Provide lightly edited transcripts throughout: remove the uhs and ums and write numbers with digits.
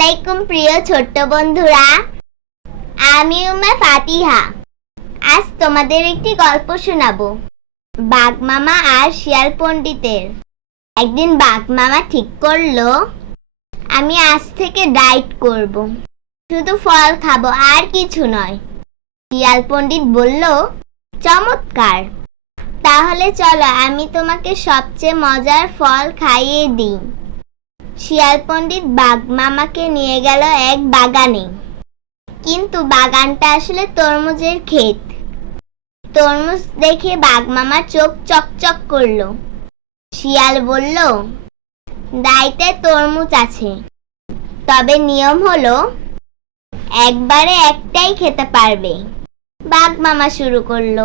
আলাইকুম প্রিয় ছোট্ট বন্ধুরা, আমি উম্মে ফাতিহা। আজ তোমাদের একটি গল্প শোনাবো, বাঘ মামা আর শিয়াল পণ্ডিতের। একদিন বাঘ মামা ঠিক করলো, আমি আজ থেকে ডায়েট করব, শুধু ফল খাবো আর কিছু নয়। শিয়াল পণ্ডিত বলল, চমৎকার, তাহলে চলো আমি তোমাকে সবচেয়ে মজার ফল খাইয়ে দিই। শিয়াল পণ্ডিত বাঘ মামাকে নিয়ে গেল এক বাগানে, কিন্তু বাগানটা আসলে তরমুজের ক্ষেত। তরমুজ দেখে বাঘ মামার চোখ চকচক করলো। শিয়াল বলল, ডায়েটে তরমুজ আছে, তবে নিয়ম হলো একবারে একটাই খেতে পারবে। বাঘ মামা শুরু করলো,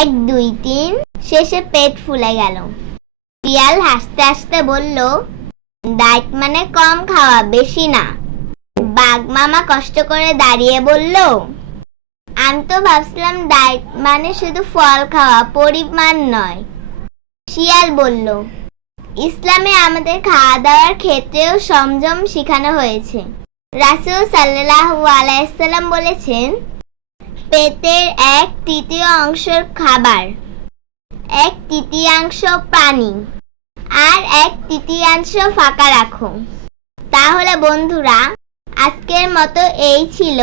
1 2 3, শেষে পেট ফুলে গেল। শিয়াল হাসতে হাসতে বলল, ডায়েট মানে কম খাওয়া, বেশি না। বাঘ মামা কষ্ট করে দাঁড়িয়ে বলল, আমি তো ভাবছিলাম ডায়েট মানে শুধু ফল খাওয়া, পরিমাণ নয়। শিয়াল বলল, ইসলামে আমাদের খাওয়া দাওয়ার ক্ষেত্রেও সংযম শেখানো হয়েছে। রাসূল সাল্লাল্লাহু আলাইহি সাল্লাম বলেছেন, পেটের 1/3 অংশ খাবার, 1/3 পানি আর 1/3 ফাঁকা রাখো। তাহলে বন্ধুরা, আজকের মতো এই ছিল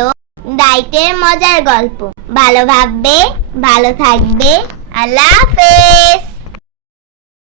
ডায়েটের মজার গল্প। ভালো ভাববে, ভালো থাকবে। আল্লাহ হাফেজ।